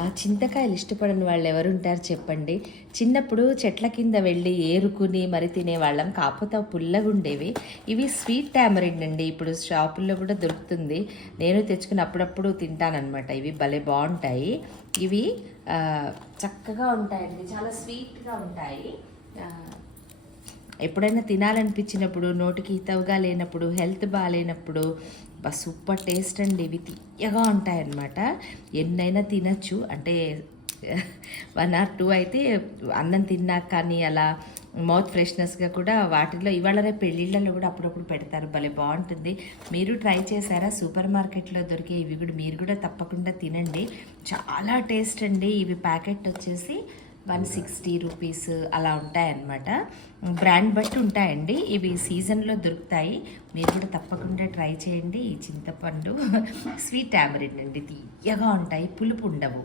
ఆ చింతకాయలు ఇష్టపడని వాళ్ళు ఎవరుంటారు చెప్పండి. చిన్నప్పుడు చెట్ల కింద వెళ్ళి ఏరుకుని మరి తినేవాళ్ళం. కాకపోతే అవి పుల్లగుండేవి. ఇవి స్వీట్ టామరిన్ అండి. ఇప్పుడు షాపుల్లో కూడా దొరుకుతుంది. నేను తెచ్చుకుని అప్పుడప్పుడు తింటానన్నమాట. ఇవి భలే బాగుంటాయి. ఇవి చక్కగా ఉంటాయండి, చాలా స్వీట్గా ఉంటాయి. ఎప్పుడైనా తినాలనిపించినప్పుడు, నోటికి హితవుగా లేనప్పుడు, హెల్త్ బాగాలేనప్పుడు సూపర్ టేస్ట్ అండి. ఇవి తీయగా ఉంటాయన్నమాట. ఎన్నైనా తినచ్చు. అంటే 1 or 2 అయితే అన్నం తిన్నాక కానీ అలా మౌత్ ఫ్రెష్నెస్గా కూడా వాటిల్లో ఇవాళ రేపు పెళ్ళిళ్ళలో కూడా అప్పుడప్పుడు పెడతారు. భలే బాగుంటుంది. మీరు ట్రై చేశారా? సూపర్ మార్కెట్లో దొరికే ఇవి కూడా మీరు కూడా తప్పకుండా తినండి. చాలా టేస్ట్ అండి. ఇవి ప్యాకెట్ వచ్చేసి 160 రూపీస్ అలా ఉంటాయన్నమాట. బ్రాండ్ బట్టి ఉంటాయండి. ఇవి సీజన్లో దొరుకుతాయి. మీరు కూడా తప్పకుండా ట్రై చేయండి. ఈ చింతపండు స్వీట్ టామరిన్ అండి, తీయగా ఉంటాయి, పులుపు ఉండవు.